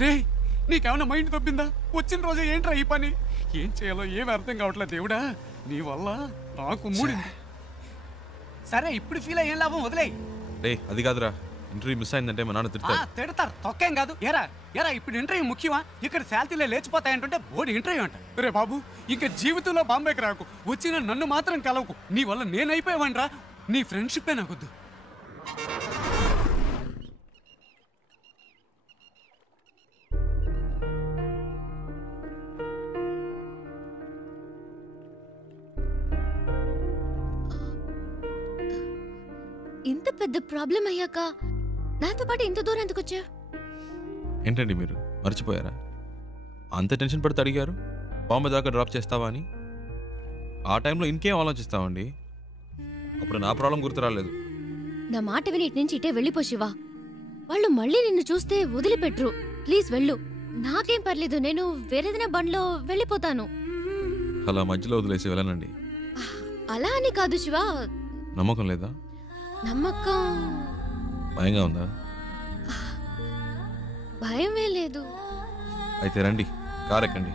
రే నీకేమన్నా మైండ్ తప్పిందా? వచ్చిన రోజే ఏంట్రా ఈ పని? ఏం చేయాలో ఏమి అర్థం కావట్లేదు దేవుడా. నీ వల్ల నాకు మూడింది. సరే ఇప్పుడు ఫీల్ అయ్యేం లాభం, వదిలేయి. రే అది కాదురా, ఇంటర్వ్యూ మిస్ అయిందంటే మా నాన్న తిడతారు. తిడతారు, తొక్కేం కాదు. ఎరా ఇప్పుడు ఇంటర్వ్యూ ముఖ్యమా? ఇక్కడ శాలరీలే లేచిపోతాయంటుంటే బోర్డు ఇంటర్వ్యూ అంట. రే బాబు ఇంకా జీవితంలో బాంబేకి రాకు, వచ్చిన నన్ను మాత్రం కలవకు. నీ వల్ల నేనైపోయావనరా. నీ ఫ్రెండ్షిప్పే నాకొద్దు. ఇంత పెద్ద ప్రాబ్లం అయ్యాక నాతో పాటు ఇంత దూరం ఎందుకు వచ్చా? ఏంటండి మీరు మర్చిపోయారా? అంత టెన్షన్ పడితే అడిగారు బాంబే దాకా డ్రాప్ చేస్తావా అని. ఆ టైంలో ఇంకేం ఆలోచిస్తామండి. అప్పుడు నా ప్రాబ్లం గుర్తు రాలేదు. నా మాట విని ఇటు నుంచి ఇటే వెళ్ళిపో శివ. వాళ్ళు మళ్ళీ నిన్ను చూస్తే వదిలిపెట్టరు. ప్లీజ్ వెళ్ళు. నాకేం పర్లేదు, నేను వేరేదైనా బండ్లో వెళ్ళిపోతాను. అలా మధ్యలో వదిలేసి వెళ్ళనండి. అలా అని కాదు శివ. నమ్మకం లేదా? నమ్మకం. భయంగా ఉందా? భయమే లేదు. అయితే రండి, కార్ ఎక్కండి.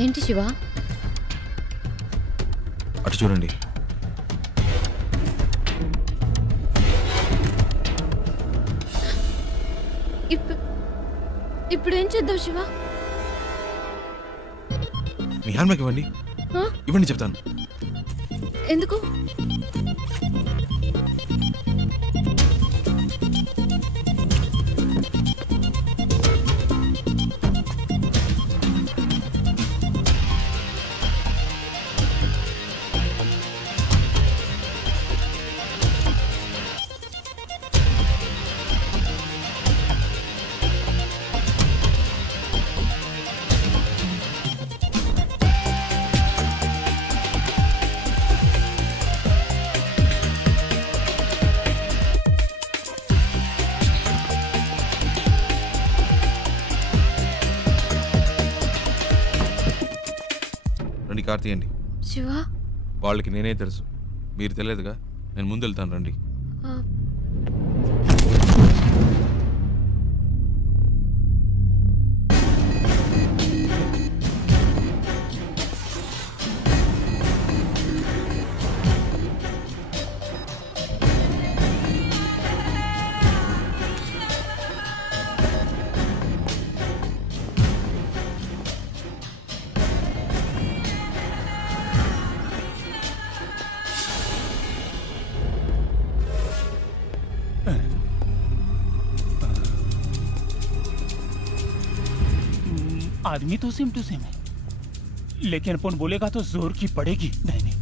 ఏంటి శివ? అటు చూడండి. ఇప్పుడు ఏం చేద్దాం శివ? మీ హ్యాండ్ బ్యాగ్ ఇవ్వండి. ఇవ్వండి చెప్తాను. ఎందుకు? కార్ తీయండి. శివ, వాళ్ళకి నేనే తెలుసు, మీరు తెలియదుగా. నేను ముందు వెళ్తాను, రండి. आदमी तो सेम टू सेम है, लेकिन अपन बोलेगा तो जोर की पड़ेगी। नहीं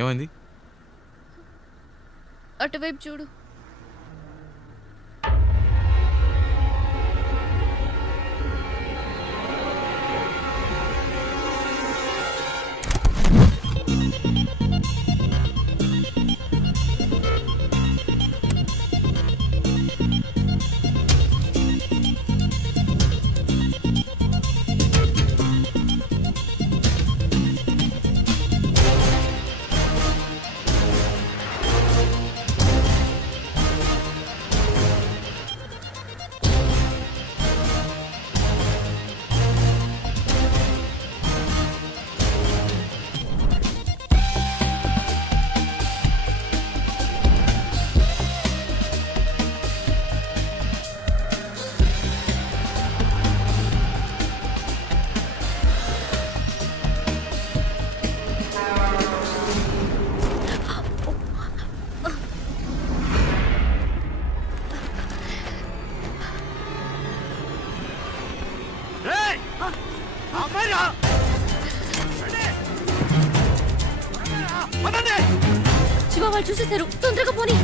ఏమైంది? అటువైపు చూడు. వాళ్ళు చూసేశారు. తొందరగా పోనీ.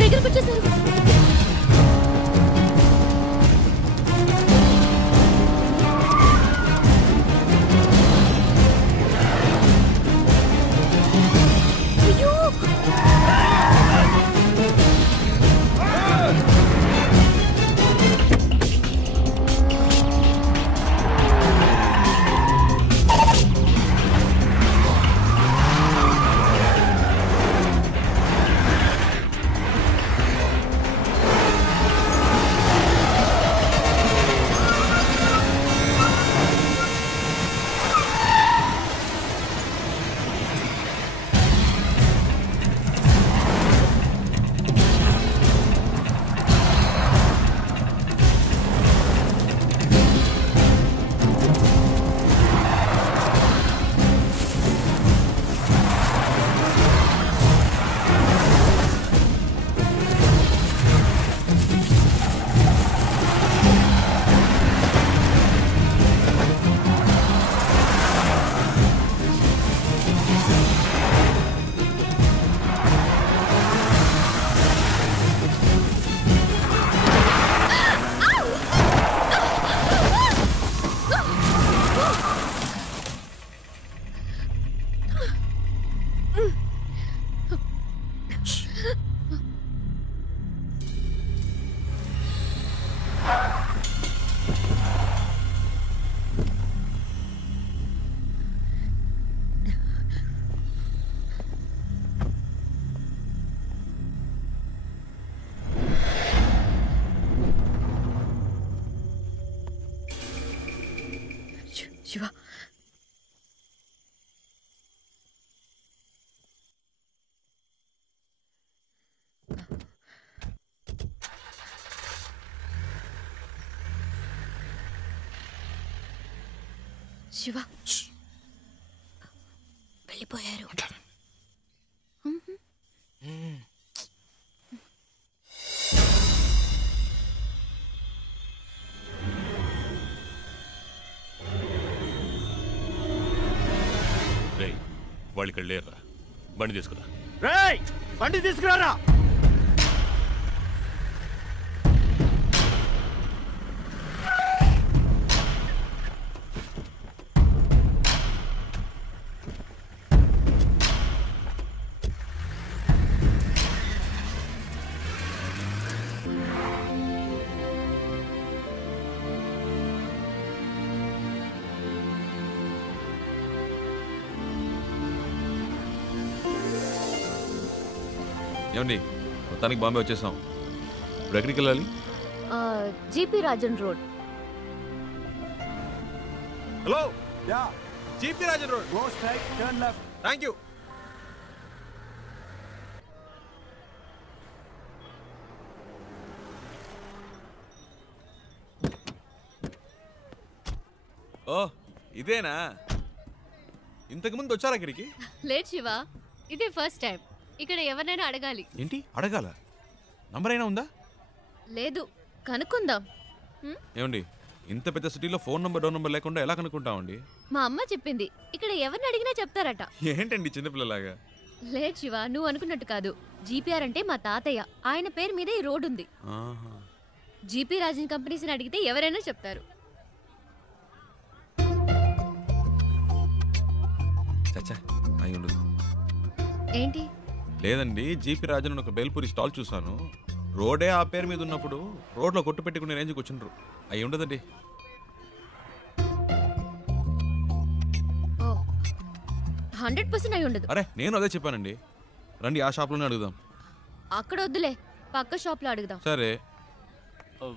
దగ్గరకు వచ్చేసారు. శివ, శివ వెళ్ళిపోయారు. వాళ్ళు ఇక్కడ లేరురా. బండి తీసుకురా. రేయ్, బండి తీసుకురారా. ఏమండి, మొత్తానికి బాంబే వచ్చేసాం. ఇప్పుడు ఎక్కడికి వెళ్ళాలి? GP Rajan road. Hello, yeah, GP Rajan road. Go straight, turn left. Thank you. ఓ, ఇదేనా? ఇంతకుముందు వచ్చారా ఇక్కడికి? లేదు శివ, ఇదే ఫస్ట్ టైం. ఇక్కడ ఎవరినైనా అడగాలి. ఏంటి అడగాల? నంబర్ అయినా ఉందా? లేదు, కనుక్కుందాం. ఏమండి, ఇంత పెద్ద సిటీలో ఫోన్ నంబర్ డోర్ నంబర్ లేకుండా ఎలా కనుక్కుంటామండి? మా అమ్మ చెప్పింది, ఇక్కడ ఎవరిని అడిగినా చెప్తారట. ఏంటండి చిన్నపిల్లలాగా? లేదు శివ, నువ్వు అనుకున్నట్టు కాదు. జీపీఆర్ అంటే మా తాతయ్య, ఆయన పేరు మీద ఈ రోడ్ ఉంది. జీపీ రాజన్ కంపెనీస్ని అడిగితే ఎవరైనా చెప్తారు. చచ్చా, అయి ఉండదు. ఏంటి? లేదండి, జీపీ రాజన్ ఒక బేల్పూరి స్టాల్ చూసాను. రోడే ఆ పేరు మీద ఉన్నప్పుడు రోడ్లో కొట్టు పెట్టుకునే రేంజ్కి వచ్చిండ్రు. అయి ఉండదండి. 100% అయి ఉండదు. అరే, నేను అదే చెప్పానండి. రండి, ఆ షాప్లోనే అడుగుదాం. అక్కడ వద్దులే, పక్క షాప్ లో అడుగుదాం. సరే.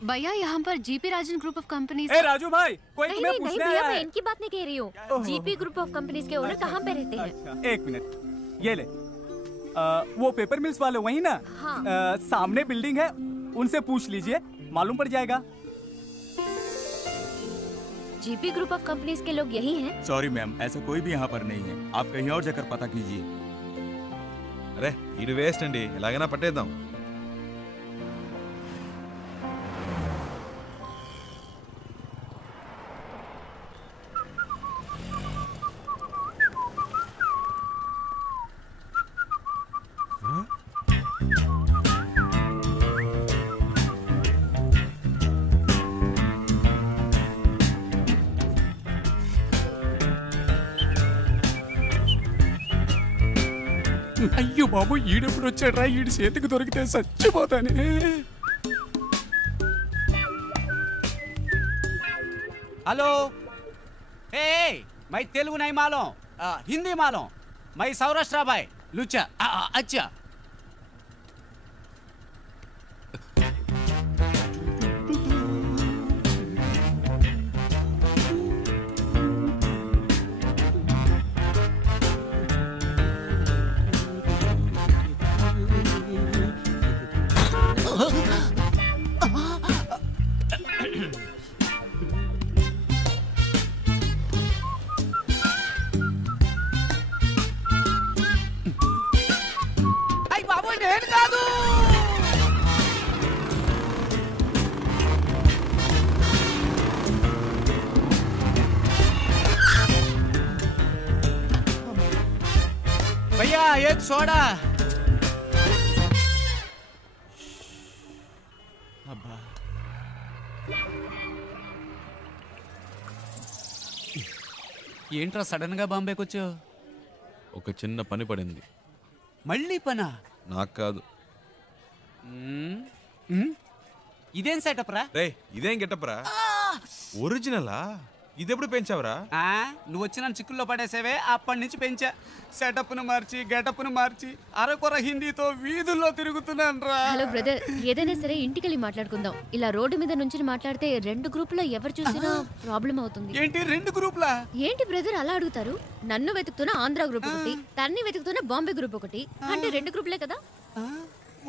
भैया यहाँ पर GP Rajan group of companies. ए राजू भाई, कोई नहीं तुम्हें नहीं पूछने भैया, आया मैं है। इनकी बात नहीं कह रही हूँ। जीपी ग्रुप ऑफ कंपनीज के ओनर कहाँ पे रहते हैं? अच्छा, एक मिनट, ये ले। वो पेपर मिल्स वाले वही ना? हाँ। सामने बिल्डिंग है, उनसे पूछ लीजिए, मालूम पड़ जाएगा। जीपी ग्रुप ऑफ कंपनीज के लोग यही हैं? सॉरी मैम, ऐसा कोई भी यहाँ पर नहीं है। आप कहीं और जाकर पता कीजिए। అరే ఇది వేస్ట్ అండి, ఎలాగైనా పట్టేద్దాం. అయ్యో బాబు, ఈడెప్పుడు వచ్చాడ్రా? ఈడి చేతికి దొరికితే చచ్చిపోతానే. हेलो, ए मैं तेलुगु नहीं मालूम, हिंदी मालूम, मैं सौराष्ट्र भाई लुच्चा। अच्छा भैया एक सोडा। అబ్బా, ఏంట్రా సడన్ గా బాంబేకి వచ్చావు? ఒక చిన్న పని పడింది. మళ్ళీ పనా? నాకు కాదు. ఇదేం సెటప్ రా? రే ఇదేం గెటప్ రా? ఒరిజినలా? ఇదెప్పుడు పెంచావురా? నువ్వు వచ్చి నన్ను చిక్కుల్లో పడేసేవే, అప్పటి నుంచి పెంచా. సెటప్ను మార్చి గెటప్ను మార్చి అరకొర హిందీతో వీధుల్లో తిరుగుతున్నాను రా. హలో బ్రదర్, ఏదైనా సరే ఇంటికెళ్ళి మాట్లాడుకుందాం. ఇలా రోడ్డు మీద నుంచి మాట్లాడితే రెండు గ్రూపులో ఎవరు చూసినా ప్రాబ్లం అవుతుంది. ఏంటి రెండు గ్రూపులా? ఏంటి బ్రదర్ అలా అడుగుతారు? నన్ను వెతుకుతున్న ఆంధ్ర గ్రూప్ ఒకటి, తన్ని వెతుకుతున్న బాంబే గ్రూప్ ఒకటి, అంటే రెండు గ్రూపులే కదా.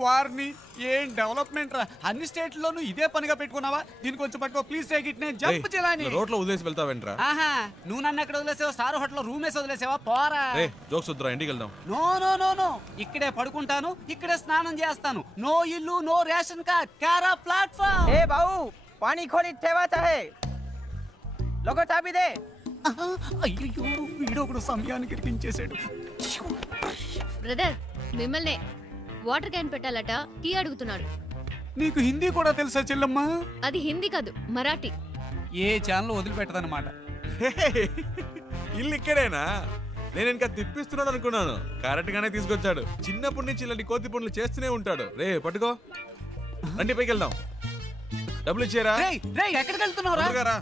వారిని ఏం డెవలప్మెంట్ రా! అన్ని స్టేట్లోనూ ఇదే పనిగా పెట్టుకున్నావా? దీనికి కొంచెం పట్టుకో ప్లీజ్, టేక్ ఇట్. నేను జంప్ చేయాలని రోడ్లో వదిలేసి వెళ్తావేంట్రా? ఆహా, నువ్వు నన్ను ఎక్కడ వదిలేసావా? స్టార్ హోటల్ రూమ్ వేసి వదిలేసావా? పోరా. జోక్స్ వద్దురా, ఇంటికి వెళ్దాం. నో నో నో నో, ఇక్కడే పడుకుంటాను, ఇక్కడే స్నానం చేస్తాను. నో ఇల్లు, నో రేషన్ కార్డ్, కారా ప్లాట్ఫామ్. ए बाबू, पानी खोली ठेवाचा है, लोगों चाबी दे. అయ్యో, వీడొకడు సమయానికి ఇరికించేశాడు. బ్రదర్ మిమ్మల్ని వాటర్ క్యాన్ పెట్టాలట, టీ అడుగుతున్నాడు. నీకు హిందీ కూడా తెలుసా చెల్లమ్మా? అది హిందీ కాదు, మరాఠీ. ఏ ఛానల్ వదిలిపెట్టదన్నమాట. ఇల్లు ఇక్కడేనా? నేను ఇంకా తిప్పిస్తున్నాడు అనుకున్నాను. కరెక్ట్ గానే తీసుకొచ్చాడు. చిన్నప్పటి నుంచి ఇలాంటి కోతి పనులు చేస్తూనే ఉంటాడు. రే పట్టుకో, రండి పైకి వెళ్దాం. డబ్బులు ఇచ్చారా? ఎక్కడికి వెళ్తున్నావురా?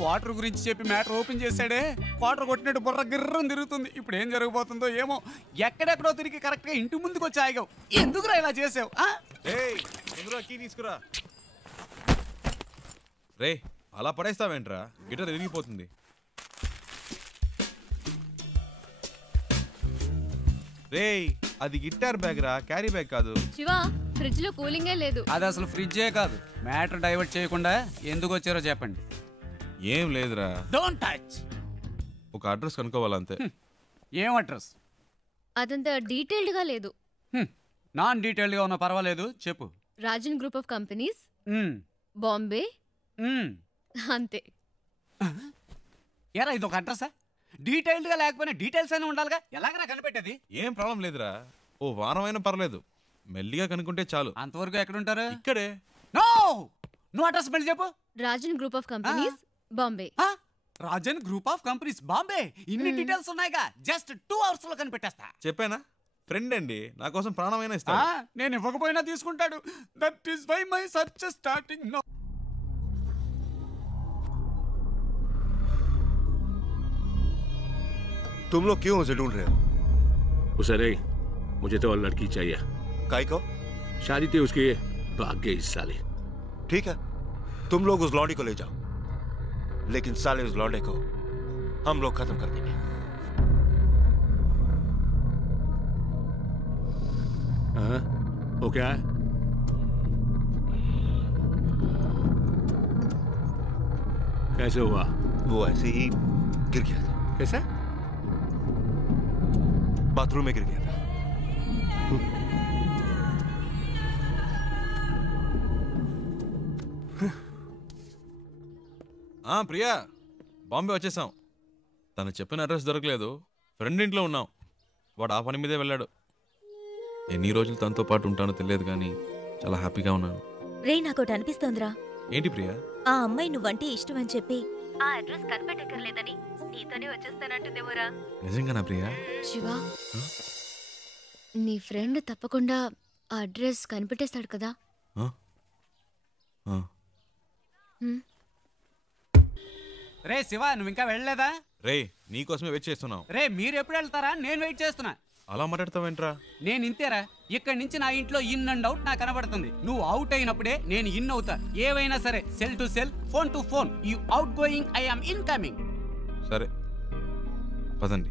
వాటర్ గురించి చెప్పి మ్యాటర్ ఓపెన్ చేశాడే, వాటర్ కొట్టినట్టు బుర్ర గిర్రం తిరుగుతుంది. ఇప్పుడు ఏం జరగబోతుందో ఏమో. ఎక్కడెక్కడో తిరిగి కరెక్ట్ గా ఇంటి ముందుకు వచ్చి ఆగావు. ఎందుకురా ఇలా చేసావు? తీసుకురా. రే అలా పడేస్తావేంట్రా? గిటార్ తిరిగిపోతుంది. రే అది గిటార్ బ్యాగ్ రా, క్యారీ బ్యాగ్ కాదు. శివ, ఫ్రిడ్జ్ లో కూలింగే లేదు. అది అసలు ఫ్రిడ్జే కాదు. మ్యాటర్ డైవర్ట్ చేయకుండా ఎందుకు వచ్చారో చెప్పండి. ఏం లేదురా, డోంట్ టచ్. ఒక అడ్రస్ కనుక్కోవాలంతే. ఏం అడ్రస్? అదంతా డీటెయిల్డ్ గా లేదు. నాన్ డీటెయిల్డ్ గా ఉన్నా పర్వాలేదు, చెప్పు. Rajan group of companies, Bombay, అంతే. ఏరా ఇది ఒక అడ్రసా? డీటెయిల్డ్ గా లేకపోయినా డీటెయిల్స్ అని ఉండాలిగా. ఎలాగరా కనిపెట్టేది? ఏం ప్రాబ్లం లేదురా, ఓ వారం అయినా పర్లేదు, మెల్లిగా కనుక్కుంటే చాలు. అంతవరకు ఎక్కడుంటారు? ఇక్కడే. నో, నువ్వు అడ్రస్ మళ్ళీ చెప్పు. Rajan group of companies, Bombay. Rajan group of companies, Bombay. ఇన్ని డీటెయిల్స్ ఉన్నాయిగా, జస్ట్ 2 hours లో కనిపెట్టేస్తా. చెప్పానా? ఫ్రెండ్ అండి, నా కోసం ప్రాణమైనా ఇస్తా. నేను ఇవ్వకపోయినా తీసుకుంటాడు. That is why my search starting now. तुम लोग क्यों उसे ढूंढ रहे हो? उसे नहीं, मुझे तो और लड़की चाहिए। काय को? शादी थी उसकी, भाग गई इस साले। ठीक है, तुम लोग उस लौंडी को ले जाओ, लेकिन साले उस लौंडे को हम लोग खत्म कर देंगे। हाँ, वो क्या है? कैसे हुआ? वो ऐसे ही गिर गया था, कैसे? बाथरूम में गिर गया था। ప్రియా బాంబే వచ్చేసాం. తను చెప్పిన అడ్రస్ దొరకలేదు, ఫ్రెండ్ ఇంట్లో ఉన్నాం. వాడు ఆ పని మీదే వెళ్ళాడు. ఎన్ని రోజులు తనతో పాటు ఉంటానో తెలియదు కానీ చాలా హ్యాపీగా ఉన్నాను. రే నాకోటి అనిపిస్తోందిరా. ఏంటి ప్రియా? ఆ అమ్మాయి నువ్వంటే ఇష్టం అని చెప్పి ఆ అడ్రస్ కనిపెట్టక్కర్లేదని నీతోనే వచ్చేస్తానంటుందేమోరా. నిజంగానా ప్రియా? శివ, నీ ఫ్రెండ్ తప్పకుండా ఆ అడ్రస్ కనిపెట్టేస్తాడు కదా. హ్మ్. రే శివ, నువ్వు ఇంకా వెళ్ళలేదా? రే నీకోసమే వెయిట్ చేస్తున్నావు. రే మీరు ఎప్పుడు వెళ్తారా? నేను వెయిట్ చేస్తున్నా. అలా మాట్లాడతావేంట్రా? నేను ఇంతేరా. ఇక్కడి నుంచి నా ఇంట్లో ఇన్ అండ్ అవుట్ నాకు కనబడుతుంది. నువ్వు అవుట్ అయినప్పుడే నేను ఇన్ అవుతా. ఏవైనా సరే, cell to cell, phone to phone. You out going, I am incoming. సరే పదండి.